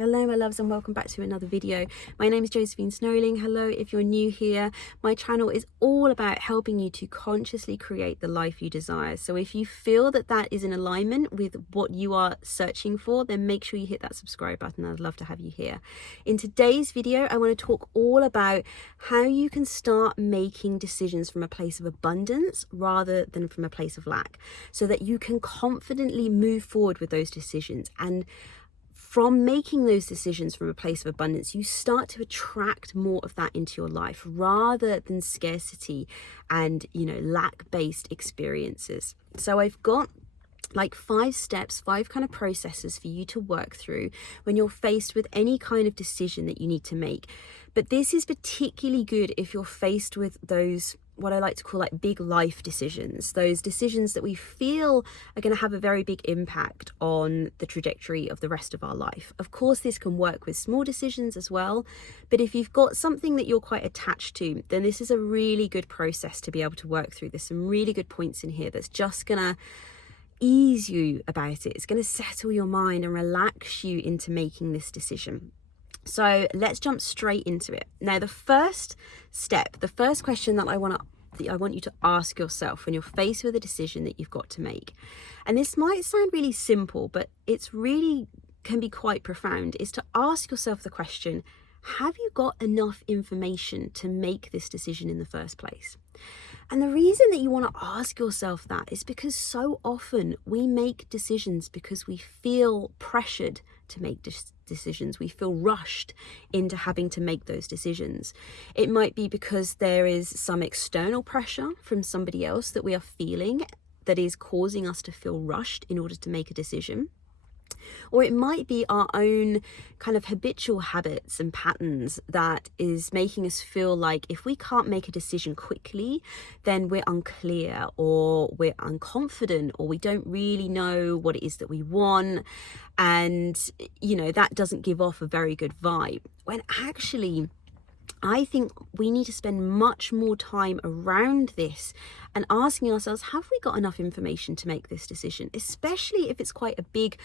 Hello my loves and welcome back to another video. My name is Josephine Snowling. Hello if you're new here. My channel is all about helping you to consciously create the life you desire. So if you feel that that is in alignment with what you are searching for, then make sure you hit that subscribe button. I'd love to have you here. In today's video, I want to talk all about how you can start making decisions from a place of abundance rather than from a place of lack, so that you can confidently move forward with those decisions. And from making those decisions from a place of abundance, you start to attract more of that into your life rather than scarcity and, lack-based experiences. So I've got like 5 steps, 5 kind of processes for you to work through when you're faced with any kind of decision that you need to make. But this is particularly good if you're faced with those, what I like to call like big life decisions, those decisions that we feel are going to have a very big impact on the trajectory of the rest of our life. Of course, this can work with small decisions as well, but if you've got something that you're quite attached to, then this is a really good process to be able to work through. There's some really good points in here that's just gonna ease you about it. It's going to settle your mind and relax you into making this decision. So let's jump straight into it. Now, the first step, the first question that I want you to ask yourself when you're faced with a decision that you've got to make, and this might sound really simple, but it's really can be quite profound, is to ask yourself the question, have you got enough information to make this decision in the first place? And the reason that you want to ask yourself that is because so often we make decisions because we feel pressured to make decisions. We feel rushed into having to make those decisions. It might be because there is some external pressure from somebody else that we are feeling that is causing us to feel rushed in order to make a decision. Or it might be our own kind of habitual habits and patterns that is making us feel like if we can't make a decision quickly, then we're unclear or we're unconfident or we don't really know what it is that we want. And, that doesn't give off a very good vibe. When actually, I think we need to spend much more time around this and asking ourselves, have we got enough information to make this decision? Especially if it's quite a big,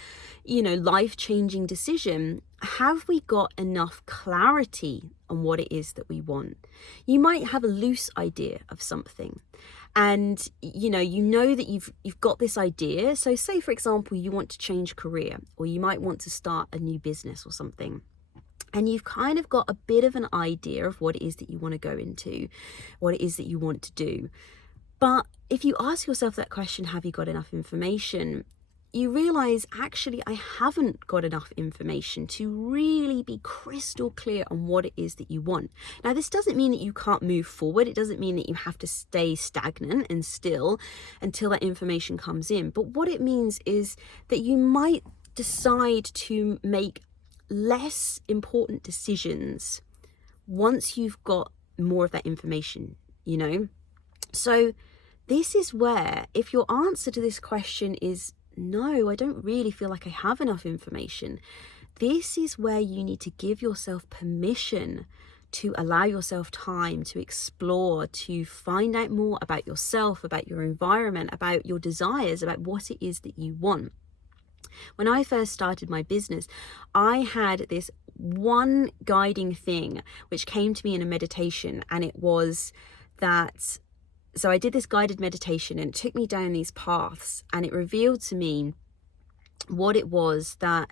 life-changing decision. Have we got enough clarity on what it is that we want? You might have a loose idea of something. And you know that you've got this idea. So say, for example, you want to change career, or you might want to start a new business or something. And you've kind of got a bit of an idea of what it is that you want to go into, what it is that you want to do. But if you ask yourself that question, have you got enough information? You realize, actually, I haven't got enough information to really be crystal clear on what it is that you want. Now, this doesn't mean that you can't move forward. It doesn't mean that you have to stay stagnant and still until that information comes in. But what it means is that you might decide to make less important decisions once you've got more of that information, So this is where, if your answer to this question is, no, I don't really feel like I have enough information, this is where you need to give yourself permission to allow yourself time to explore, to find out more about yourself, about your environment, about your desires, about what it is that you want. When I first started my business, I had this one guiding thing which came to me in a meditation, and it was that, so I did this guided meditation and it took me down these paths, and it revealed to me what it was that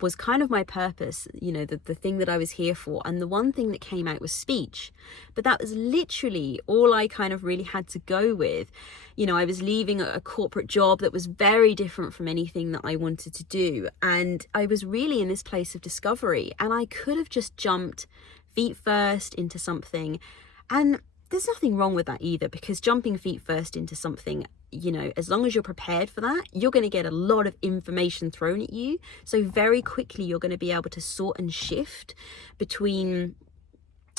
was kind of my purpose, the thing that I was here for. And the one thing that came out was speech. But that was literally all I kind of really had to go with. I was leaving a corporate job that was very different from anything that I wanted to do. And I was really in this place of discovery. And I could have just jumped feet first into something. And there's nothing wrong with that either, because jumping feet first into something, as long as you're prepared for that, you're going to get a lot of information thrown at you. So very quickly, you're going to be able to sort and shift between,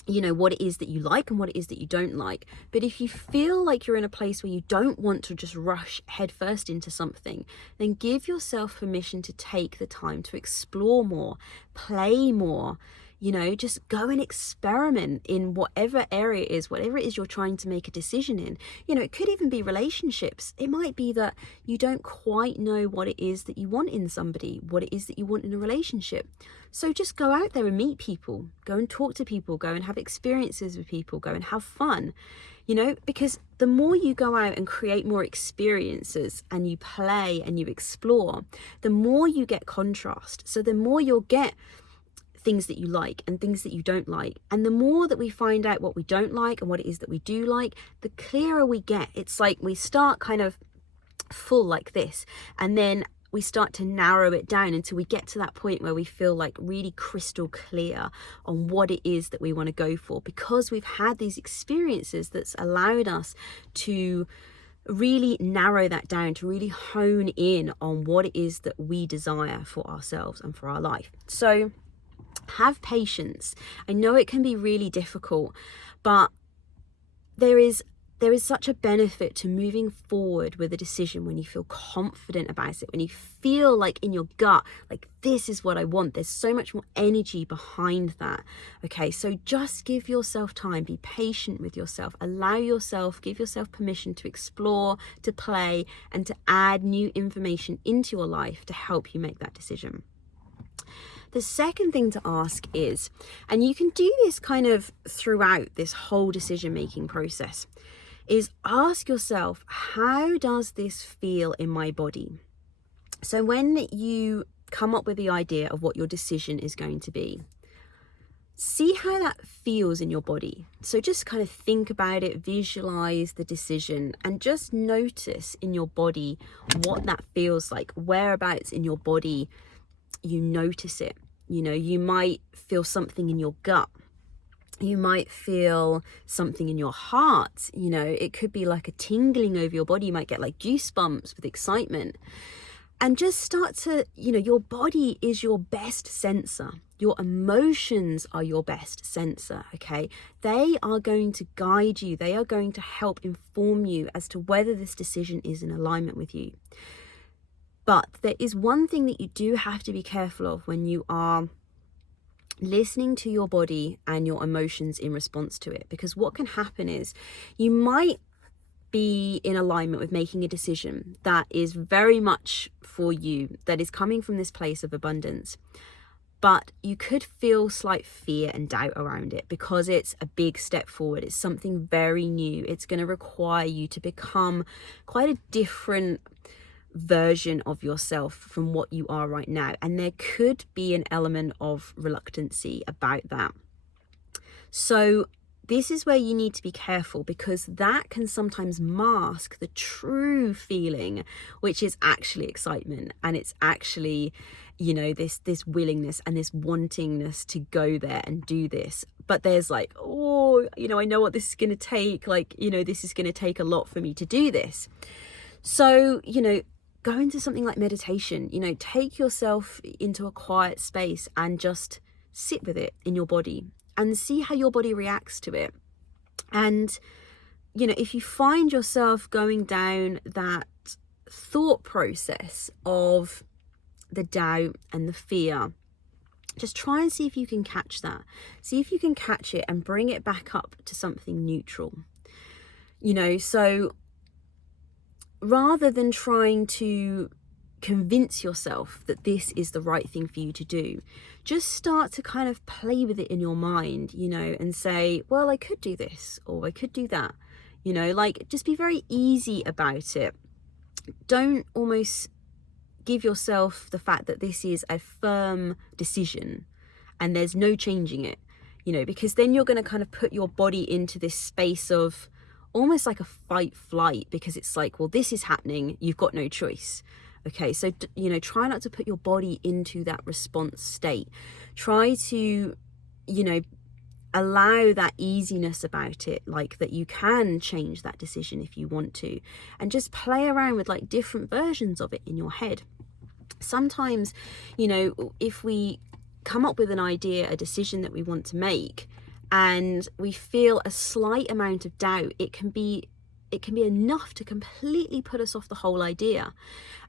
what it is that you like and what it is that you don't like. But if you feel like you're in a place where you don't want to just rush headfirst into something, then give yourself permission to take the time to explore more, play more, You know, just go and experiment in whatever area it is, whatever it is you're trying to make a decision in. You know, it could even be relationships. It might be that you don't quite know what it is that you want in somebody, what it is that you want in a relationship. So just go out there and meet people, go and talk to people, go and have experiences with people, go and have fun. You know, because the more you go out and create more experiences and you play and you explore, the more you get contrast. So the more you'll get things that you like and things that you don't like. And the more that we find out what we don't like and what it is that we do like, the clearer we get. It's like we start kind of full like this, and then we start to narrow it down until we get to that point where we feel like really crystal clear on what it is that we want to go for, because we've had these experiences that's allowed us to really narrow that down, to really hone in on what it is that we desire for ourselves and for our life. So have patience. I know it can be really difficult, but there is such a benefit to moving forward with a decision when you feel confident about it, when you feel like in your gut, like this is what I want. There's so much more energy behind that. Okay, so just give yourself time, be patient with yourself, give yourself permission to explore, to play, and to add new information into your life to help you make that decision. The second thing to ask is, and you can do this kind of throughout this whole decision-making process, is ask yourself, how does this feel in my body? So when you come up with the idea of what your decision is going to be, see how that feels in your body. So just kind of think about it, visualize the decision, and just notice in your body what that feels like, whereabouts in your body you notice it. You know, you might feel something in your gut. You might feel something in your heart. You know, it could be like a tingling over your body. You might get like goosebumps with excitement. And just start to, you know, your body is your best sensor. Your emotions are your best sensor, okay? They are going to guide you. They are going to help inform you as to whether this decision is in alignment with you. But there is one thing that you do have to be careful of when you are listening to your body and your emotions in response to it. Because what can happen is you might be in alignment with making a decision that is very much for you, that is coming from this place of abundance. But you could feel slight fear and doubt around it because it's a big step forward. It's something very new. It's going to require you to become quite a different version of yourself from what you are right now, and there could be an element of reluctancy about that. So this is where you need to be careful, because that can sometimes mask the true feeling, which is actually excitement, and it's actually, you know, this willingness and this wantingness to go there and do this. But there's like, oh, you know, I know what this is going to take, like, you know, this is going to take a lot for me to do this. So, you know, go into something like meditation. You know, take yourself into a quiet space and just sit with it in your body and see how your body reacts to it. And, you know, if you find yourself going down that thought process of the doubt and the fear, just try and see if you can catch that. See if you can catch it and bring it back up to something neutral. You know, so rather than trying to convince yourself that this is the right thing for you to do, just start to kind of play with it in your mind, you know, and say, well, I could do this or I could do that, you know, like just be very easy about it. Don't almost give yourself the fact that this is a firm decision and there's no changing it, you know, because then you're going to kind of put your body into this space of almost like a fight flight, because it's like, well, this is happening, you've got no choice. Okay, so, you know, try not to put your body into that response state. Try to, you know, allow that easiness about it, like that you can change that decision if you want to, and just play around with like different versions of it in your head. Sometimes, you know, if we come up with an idea, a decision that we want to make, and we feel a slight amount of doubt, it can be enough to completely put us off the whole idea.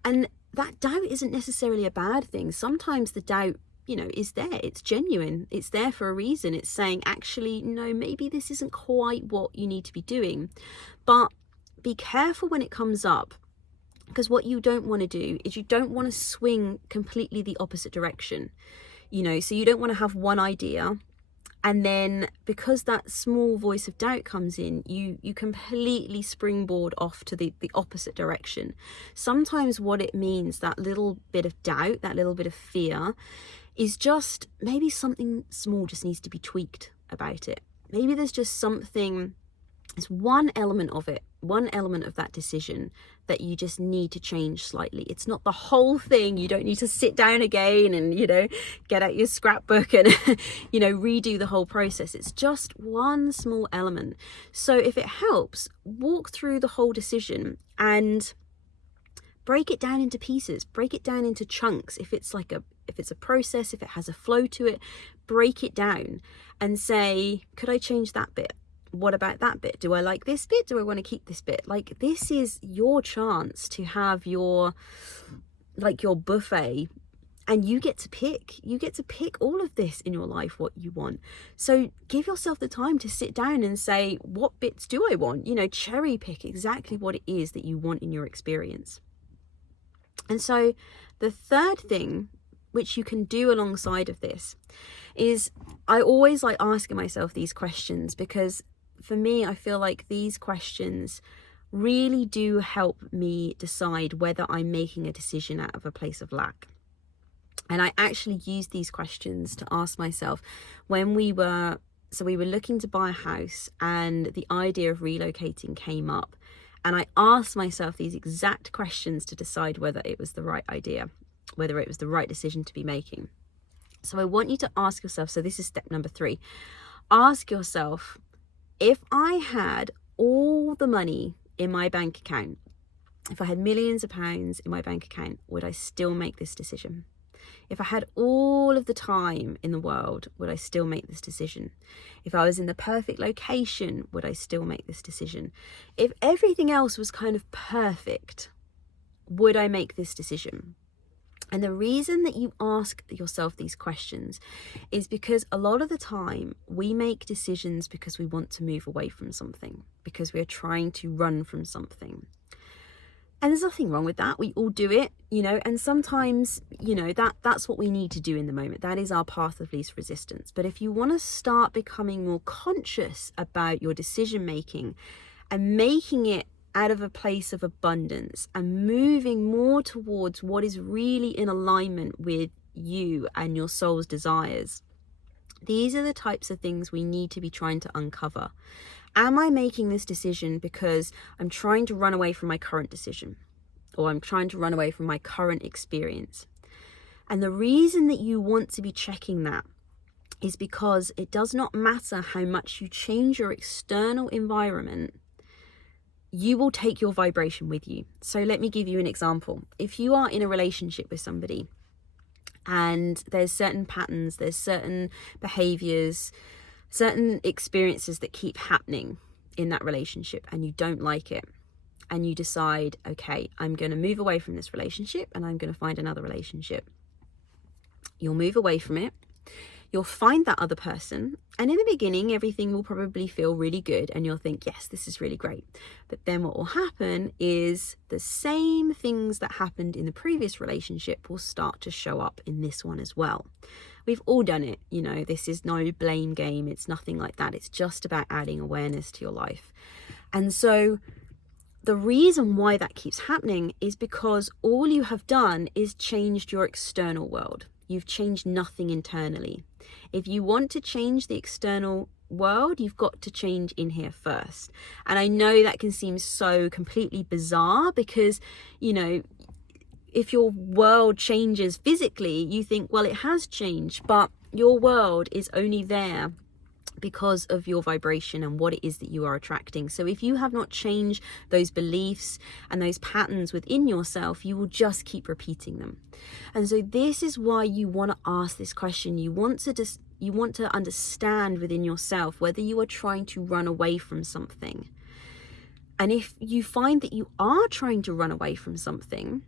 And that doubt isn't necessarily a bad thing. Sometimes the doubt is there. It's genuine. It's there for a reason. It's saying, actually, no, maybe this isn't quite what you need to be doing. But be careful when it comes up, because what you don't want to do is you don't want to swing completely the opposite direction. So you don't want to have one idea, and then because that small voice of doubt comes in, you completely springboard off to the opposite direction. Sometimes what it means, that little bit of doubt, that little bit of fear, is just maybe something small just needs to be tweaked about it. Maybe there's just something, it's one element of it, one element of that decision that you just need to change slightly. It's not the whole thing. You don't need to sit down again and, get out your scrapbook and, redo the whole process. It's just one small element. So if it helps, walk through the whole decision and break it down into pieces, break it down into chunks. If it's a process, if it has a flow to it, break it down and say, could I change that bit? What about that bit? Do I like this bit? Do I want to keep this bit? Like, this is your chance to have your buffet, and you get to pick all of this in your life, what you want. So give yourself the time to sit down and say, what bits do I want? Cherry pick exactly what it is that you want in your experience. And so the third thing, which you can do alongside of this, is I always like asking myself these questions, because for me, I feel like these questions really do help me decide whether I'm making a decision out of a place of lack. And I actually used these questions to ask myself when we were looking to buy a house and the idea of relocating came up. And I asked myself these exact questions to decide whether it was the right idea, whether it was the right decision to be making. So I want you to ask yourself, so this is step number 3, ask yourself, if I had all the money in my bank account, if I had millions of pounds in my bank account, would I still make this decision? If I had all of the time in the world, would I still make this decision? If I was in the perfect location, would I still make this decision? If everything else was kind of perfect, would I make this decision? And the reason that you ask yourself these questions is because a lot of the time we make decisions because we want to move away from something, because we're trying to run from something. And there's nothing wrong with that. We all do it, and sometimes, that's what we need to do in the moment. That is our path of least resistance. But if you want to start becoming more conscious about your decision making and making it out of a place of abundance and moving more towards what is really in alignment with you and your soul's desires, these are the types of things we need to be trying to uncover. Am I making this decision because I'm trying to run away from my current decision, or I'm trying to run away from my current experience? And the reason that you want to be checking that is because it does not matter how much you change your external environment, you will take your vibration with you. So let me give you an example. If you are in a relationship with somebody and there's certain patterns, there's certain behaviors, certain experiences that keep happening in that relationship and you don't like it, and you decide, okay, I'm going to move away from this relationship and I'm going to find another relationship. You'll move away from it. You'll find that other person, and in the beginning, everything will probably feel really good and you'll think, yes, this is really great. But then what will happen is the same things that happened in the previous relationship will start to show up in this one as well. We've all done it, this is no blame game. It's nothing like that. It's just about adding awareness to your life. And so the reason why that keeps happening is because all you have done is changed your external world. You've changed nothing internally. If you want to change the external world, you've got to change in here first. And I know that can seem so completely bizarre because, if your world changes physically, you think, well, it has changed, but your world is only there because of your vibration and what it is that you are attracting. So if you have not changed those beliefs and those patterns within yourself, you will just keep repeating them. And so this is why you want to ask this question. You want to understand within yourself whether you are trying to run away from something. And if you find that you are trying to run away from something,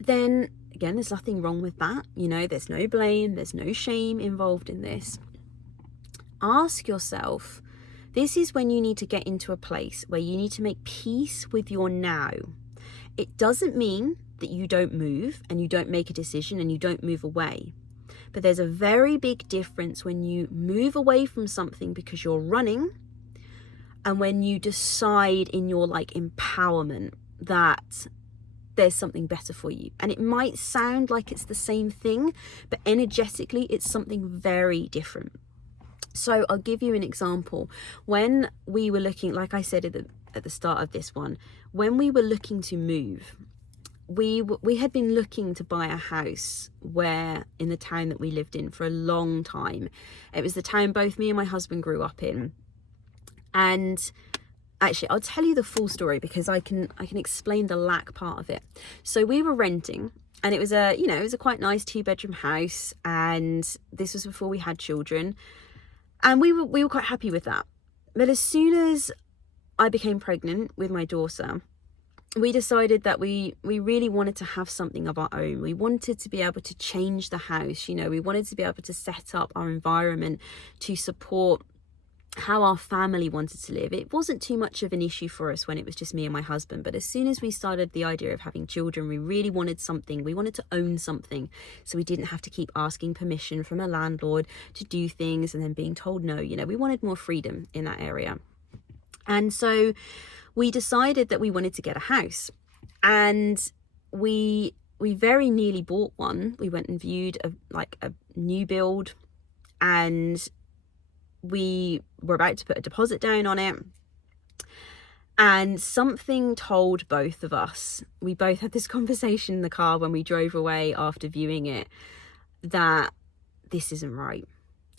then again, there's nothing wrong with that. You know, there's no blame, there's no shame involved in this. Ask yourself, this is when you need to get into a place where you need to make peace with your now. It doesn't mean that you don't move and you don't make a decision and you don't move away. But there's a very big difference when you move away from something because you're running, and when you decide in your like empowerment that there's something better for you. And it might sound like it's the same thing, but energetically it's something very different. So I'll give you an example. When we were looking, like I said at the start of this one, when we were looking to move, we had been looking to buy a house where in the town that we lived in for a long time. It was the town both me and my husband grew up in. And actually, I'll tell you the full story because I can explain the lack part of it. So we were renting, and it was a quite nice 2-bedroom house, and this was before we had children, and we were quite happy with that. But as soon as I became pregnant with my daughter, we decided that we really wanted to have something of our own. We wanted to be able to change the house. You know, we wanted to be able to set up our environment to support how our family wanted to live. It wasn't too much of an issue for us when it was just me and my husband, but as soon as we started the idea of having children, we really wanted something. We wanted to own something, so we didn't have to keep asking permission from a landlord to do things and then being told no. You know, we wanted more freedom in that area. And so we decided that we wanted to get a house, and we very nearly bought one. We went and viewed a new build, and we were about to put a deposit down on it, and something told both of us, we both had this conversation in the car when we drove away after viewing it, that this isn't right.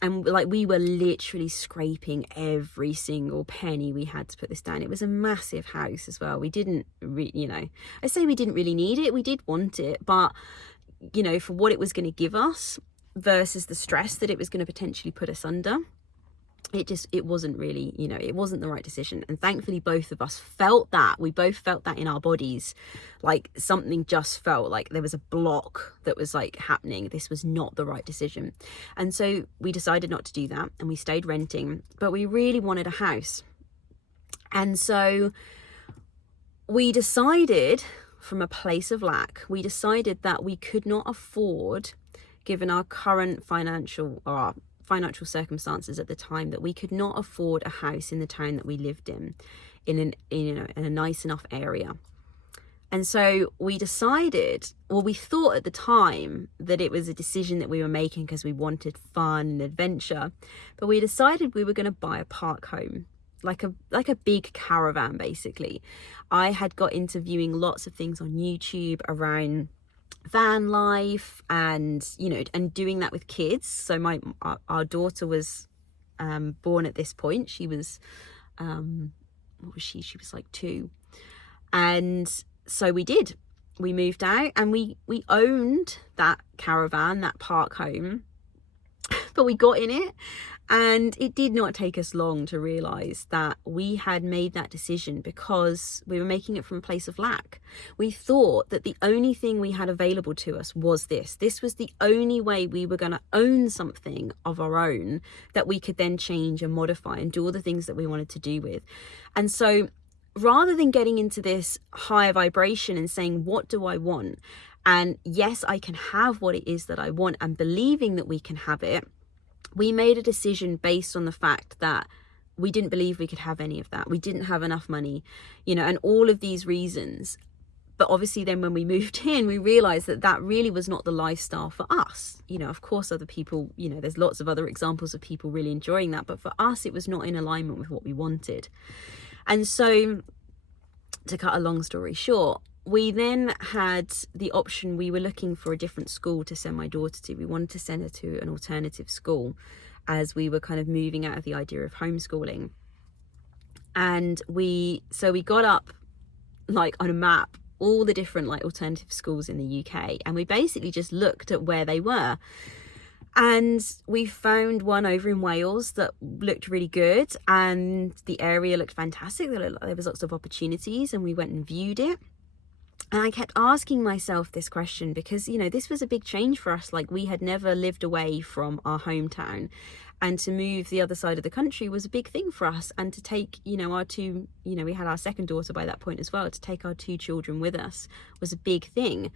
And like, we were literally scraping every single penny we had to put this down. It was a massive house as well. We didn't I say we didn't really need it. We did want it, but you know, for what it was going to give us versus the stress that it was going to potentially put us under, it wasn't really, it wasn't the right decision. And thankfully both of us felt that. We both felt that in our bodies, like something just felt like there was a block that was like happening. This was not the right decision. And so we decided not to do that, and we stayed renting, but we really wanted a house. And so we decided, from a place of lack, we decided that we could not afford, given our current financial circumstances at the time, that we could not afford a house in the town that we lived in a nice enough area. And so we decided, well, we thought at the time that it was a decision that we were making because we wanted fun and adventure, but we decided we were going to buy a park home, like a big caravan basically. I had got into viewing lots of things on YouTube around van life and and doing that with kids. So our daughter was born at this point. She was what was she was like 2, and so we moved out, and we owned that caravan, that park home, but we got in it. And it did not take us long to realise that we had made that decision because we were making it from a place of lack. We thought that the only thing we had available to us was this. This was the only way we were going to own something of our own that we could then change and modify and do all the things that we wanted to do with. And so rather than getting into this higher vibration and saying, what do I want? And yes, I can have what it is that I want, and believing that we can have it, we made a decision based on the fact that we didn't believe we could have any of that. We didn't have enough money, and all of these reasons. But obviously then when we moved in, we realized that that really was not the lifestyle for us. Of course, other people, there's lots of other examples of people really enjoying that. But for us, it was not in alignment with what we wanted. And so, to cut a long story short, we then had the option. We were looking for a different school to send my daughter to. We wanted to send her to an alternative school as we were kind of moving out of the idea of homeschooling. And we got up like on a map all the different like alternative schools in the UK, and we basically just looked at where they were. And we found one over in Wales that looked really good, and the area looked fantastic. There was lots of opportunities, and we went and viewed it. And I kept asking myself this question because, you know, this was a big change for us. Like, we had never lived away from our hometown, and to move the other side of the country was a big thing for us. And to take, you know, our two, you know, we had our second daughter by that point as well, to take our two children with us was a big thing.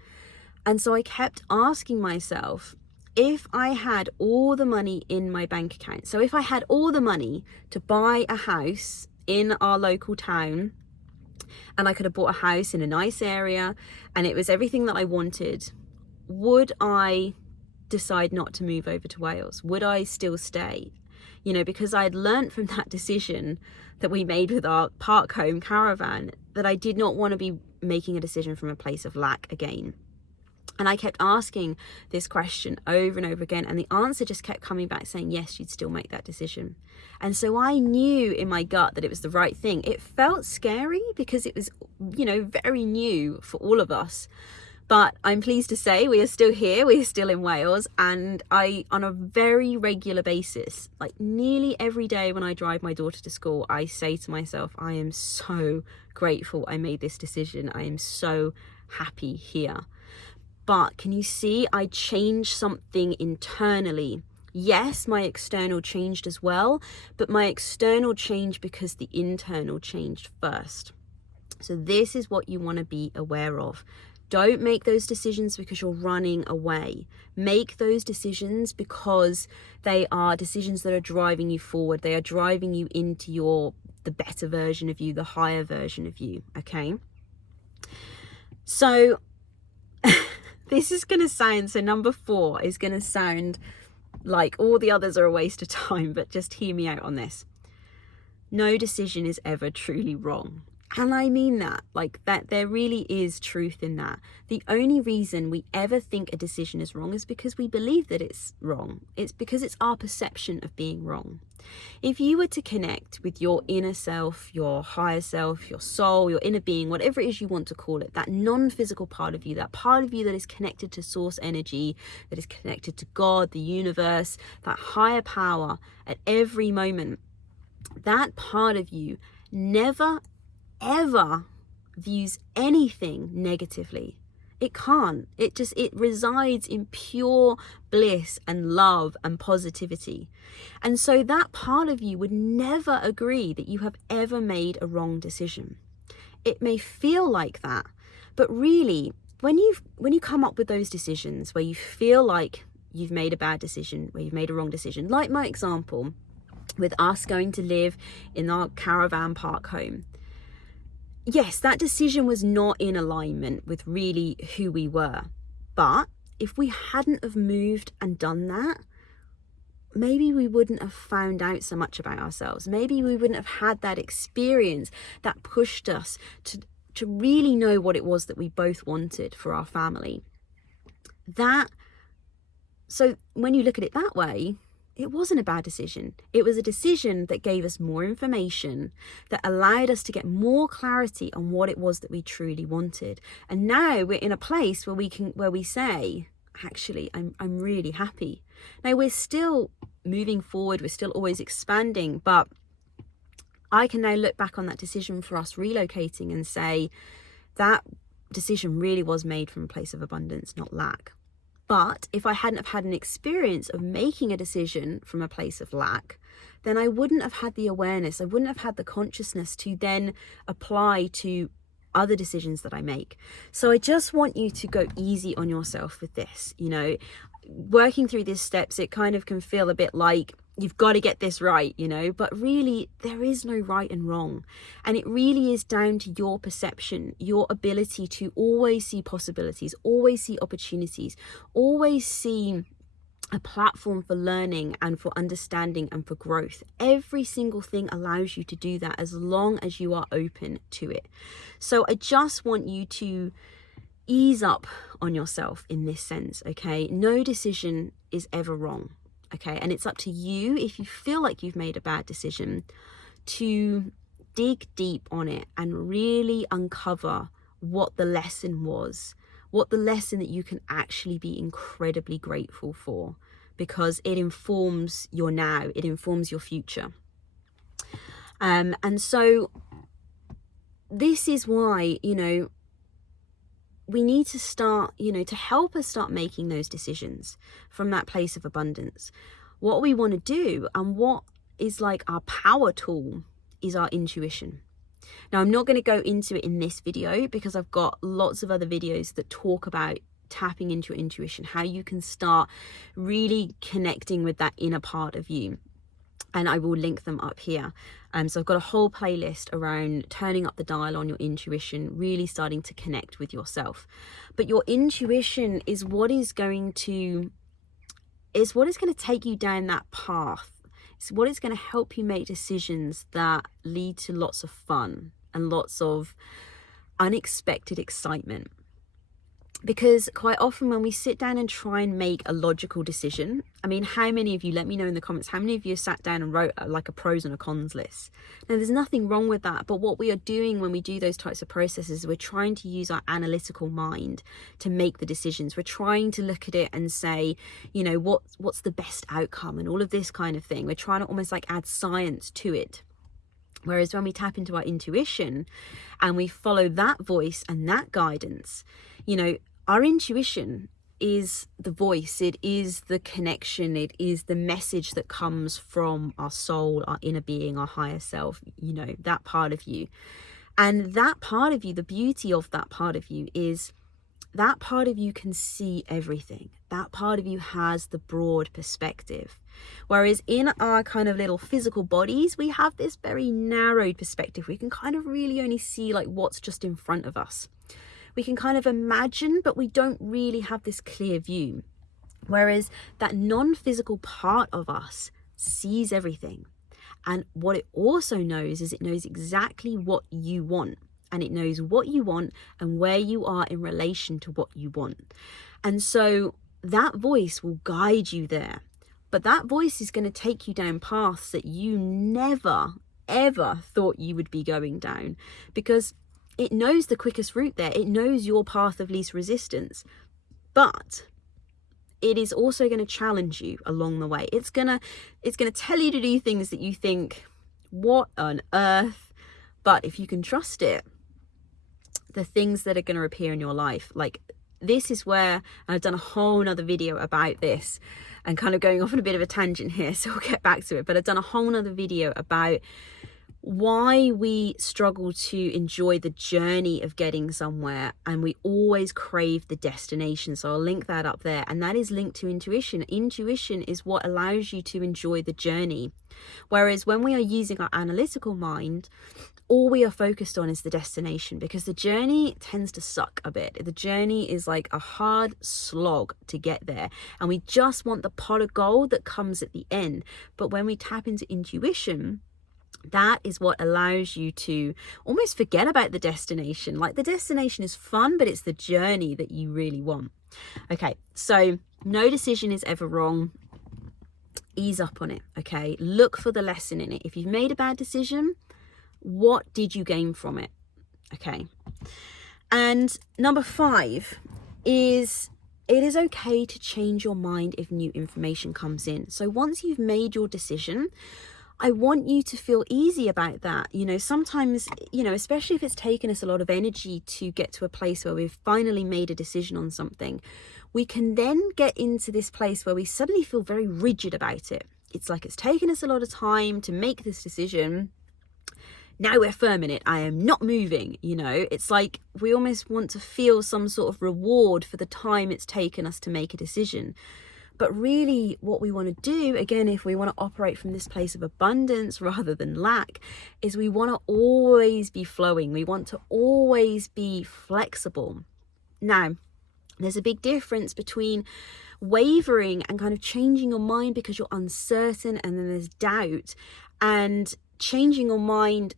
And so I kept asking myself, if I had all the money in my bank account, so if I had all the money to buy a house in our local town, and I could have bought a house in a nice area, and it was everything that I wanted, would I decide not to move over to Wales? Would I still stay? You know, because I had learned from that decision that we made with our park home caravan that I did not want to be making a decision from a place of lack again. And I kept asking this question over and over again, and the answer just kept coming back saying, yes, you'd still make that decision. And so I knew in my gut that it was the right thing. It felt scary because it was, you know, very new for all of us. But I'm pleased to say we are still here, we are still in Wales, and I, on a very regular basis, like nearly every day when I drive my daughter to school, I say to myself, I am so grateful I made this decision. I am so happy here. But can you see, I changed something internally. Yes, my external changed as well, but my external changed because the internal changed first. So this is what you want to be aware of. Don't make those decisions because you're running away. Make those decisions because they are decisions that are driving you forward. They are driving you into the better version of you, the higher version of you, okay? So this is going to sound, so number 4 is going to sound like all the others are a waste of time, but just hear me out on this. No decision is ever truly wrong. And I mean that, like that there really is truth in that. The only reason we ever think a decision is wrong is because we believe that it's wrong. It's because it's our perception of being wrong. If you were to connect with your inner self, your higher self, your soul, your inner being, whatever it is you want to call it, that non-physical part of you, that part of you that is connected to source energy, that is connected to God, the universe, that higher power at every moment, that part of you never ever views anything negatively. It can't. It resides in pure bliss and love and positivity. And so that part of you would never agree that you have ever made a wrong decision. It may feel like that, but really, when you come up with those decisions where you feel like you've made a bad decision, where you've made a wrong decision, like my example with us going to live in our caravan park home, yes, that decision was not in alignment with really who we were. But if we hadn't have moved and done that, maybe we wouldn't have found out so much about ourselves. Maybe we wouldn't have had that experience that pushed us to really know what it was that we both wanted for our family. So when you look at it that way, it wasn't a bad decision. It was a decision that gave us more information, that allowed us to get more clarity on what it was that we truly wanted. And now we're in a place where we say, actually, I'm really happy. Now we're still moving forward, we're still always expanding, but I can now look back on that decision for us relocating and say that decision really was made from a place of abundance, not lack. But if I hadn't have had an experience of making a decision from a place of lack, then I wouldn't have had the awareness, I wouldn't have had the consciousness to then apply to other decisions that I make. So I just want you to go easy on yourself with this. You know, working through these steps, it kind of can feel a bit like you've got to get this right, you know, but really there is no right and wrong. And it really is down to your perception, your ability to always see possibilities, always see opportunities, always see a platform for learning and for understanding and for growth. Every single thing allows you to do that as long as you are open to it. So I just want you to ease up on yourself in this sense, okay? No decision is ever wrong. Okay, and it's up to you, if you feel like you've made a bad decision, to dig deep on it and really uncover what the lesson was, what the lesson that you can actually be incredibly grateful for, because it informs your now, it informs your future. And so this is why, you know, we need to start, to help us start making those decisions from that place of abundance. What we want to do, and what is like our power tool, is our intuition. Now, I'm not going to go into it in this video because I've got lots of other videos that talk about tapping into your intuition, how you can start really connecting with that inner part of you. And I will link them up here. So I've got a whole playlist around turning up the dial on your intuition, really starting to connect with yourself. But your intuition is what is going to take you down that path. It's what is going to help you make decisions that lead to lots of fun and lots of unexpected excitement. Because quite often when we sit down and try and make a logical decision, I mean, how many of you, let me know in the comments, how many of you sat down and wrote like a pros and a cons list? Now, there's nothing wrong with that, but what we are doing when we do those types of processes, we're trying to use our analytical mind to make the decisions. We're trying to look at it and say, what's the best outcome and all of this kind of thing. We're trying to almost like add science to it. Whereas when we tap into our intuition and we follow that voice and that guidance, our intuition is the voice, it is the connection, it is the message that comes from our soul, our inner being, our higher self, that part of you. And that part of you, the beauty of that part of you is that part of you can see everything. That part of you has the broad perspective. Whereas in our kind of little physical bodies, we have this very narrowed perspective. We can kind of really only see like what's just in front of us. We can kind of imagine, but we don't really have this clear view. Whereas that non-physical part of us sees everything. And what it also knows is it knows exactly what you want. And it knows what you want and where you are in relation to what you want. And so that voice will guide you there. But that voice is going to take you down paths that you never, ever thought you would be going down. Because it knows the quickest route there. It knows your path of least resistance. But it is also going to challenge you along the way. It's going to tell you to do things that you think, what on earth? But if you can trust it, the things that are going to appear in your life, like this is where, and I've done a whole nother video about this and kind of going off on a bit of a tangent here, so we'll get back to it. But I've done a whole nother video about why we struggle to enjoy the journey of getting somewhere and we always crave the destination. So I'll link that up there, and that is linked to intuition. Intuition is what allows you to enjoy the journey. Whereas when we are using our analytical mind, all we are focused on is the destination, because the journey tends to suck a bit. The journey is like a hard slog to get there, and we just want the pot of gold that comes at the end. But when we tap into intuition, that is what allows you to almost forget about the destination. Like the destination is fun, but it's the journey that you really want. Okay, so no decision is ever wrong. Ease up on it, okay? Look for the lesson in it. If you've made a bad decision, what did you gain from it? Okay. And number 5 is it is okay to change your mind if new information comes in. So once you've made your decision, I want you to feel easy about that. Sometimes, especially if it's taken us a lot of energy to get to a place where we've finally made a decision on something, we can then get into this place where we suddenly feel very rigid about it. It's like it's taken us a lot of time to make this decision. Now we're firm in it. I am not moving. It's like we almost want to feel some sort of reward for the time it's taken us to make a decision. But really what we want to do, again, if we want to operate from this place of abundance rather than lack, is we want to always be flowing. We want to always be flexible. Now, there's a big difference between wavering and kind of changing your mind because you're uncertain, and then there's doubt, and changing your mind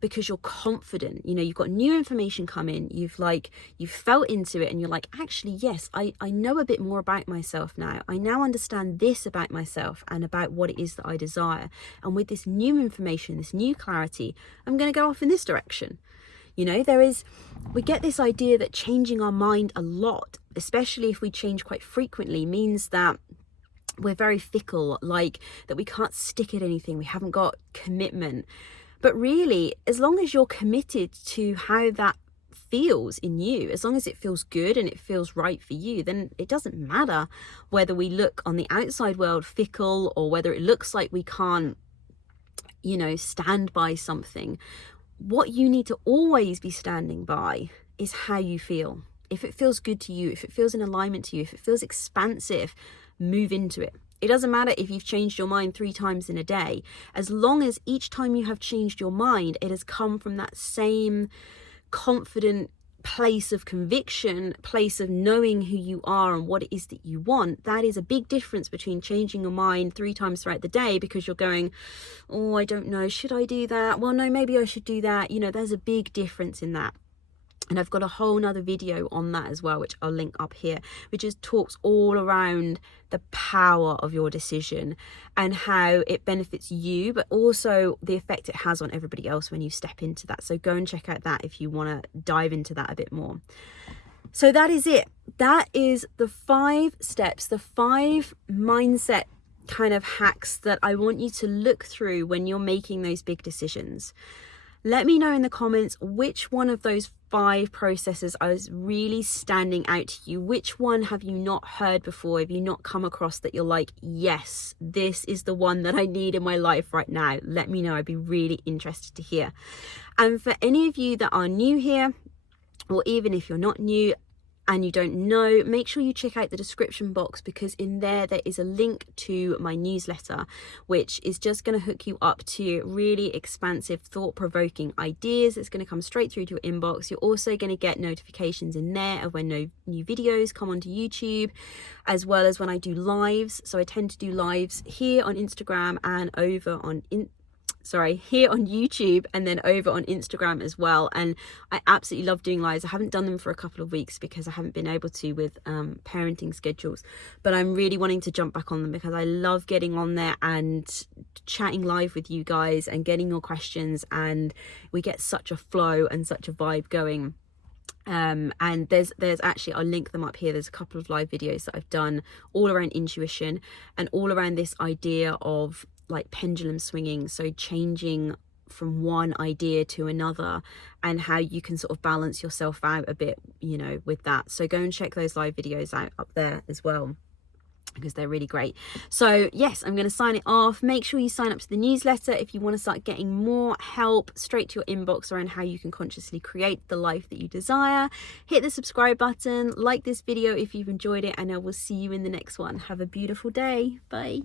because you're confident. You've got new information come in, you've felt into it, and you're like, actually, yes, I know a bit more about myself now. I now understand this about myself and about what it is that I desire. And with this new information, this new clarity, I'm going to go off in this direction. We get this idea that changing our mind a lot, especially if we change quite frequently, means that we're very fickle, like that we can't stick at anything, we haven't got commitment. But really, as long as you're committed to how that feels in you, as long as it feels good and it feels right for you, then it doesn't matter whether we look on the outside world fickle or whether it looks like we can't, you know, stand by something. What you need to always be standing by is how you feel. If it feels good to you, if it feels in alignment to you, if it feels expansive, move into it. It doesn't matter if you've changed your mind 3 times in a day, as long as each time you have changed your mind, it has come from that same confident place of conviction, place of knowing who you are and what it is that you want. That is a big difference between changing your mind 3 times throughout the day because you're going, oh, I don't know, should I do that? Well, no, maybe I should do that. You know, there's a big difference in that. And I've got a whole nother video on that as well, which I'll link up here, which just talks all around the power of your decision and how it benefits you, but also the effect it has on everybody else when you step into that. So go and check out that if you want to dive into that a bit more. So that is it. That is the 5 steps, the 5 mindset kind of hacks that I want you to look through when you're making those big decisions. Let me know in the comments which one of those 5 processes is really standing out to you. Which one have you not heard before? Have you not come across that you're like, yes, this is the one that I need in my life right now? Let me know. I'd be really interested to hear. And for any of you that are new here, or even if you're not new and you don't know, make sure you check out the description box, because in there is a link to my newsletter, which is just going to hook you up to really expansive, thought-provoking ideas. It's going to come straight through to your inbox. You're also going to get notifications in there of when new videos come onto YouTube, as well as when I do lives. So I tend to do lives here on Instagram and over on here on YouTube, and then over on Instagram as well. And I absolutely love doing lives. I haven't done them for a couple of weeks because I haven't been able to with parenting schedules, but I'm really wanting to jump back on them because I love getting on there and chatting live with you guys and getting your questions, and we get such a flow and such a vibe going. And there's actually, I'll link them up here, there's a couple of live videos that I've done all around intuition and all around this idea of like pendulum swinging, so changing from one idea to another, and how you can sort of balance yourself out a bit, you know, with that. So go and check those live videos out up there as well, because they're really great. So yes, I'm going to sign it off. Make sure you sign up to the newsletter if you want to start getting more help straight to your inbox around how you can consciously create the life that you desire. Hit the subscribe button, like this video if you've enjoyed it, and I will see you in the next one. Have a beautiful day. Bye.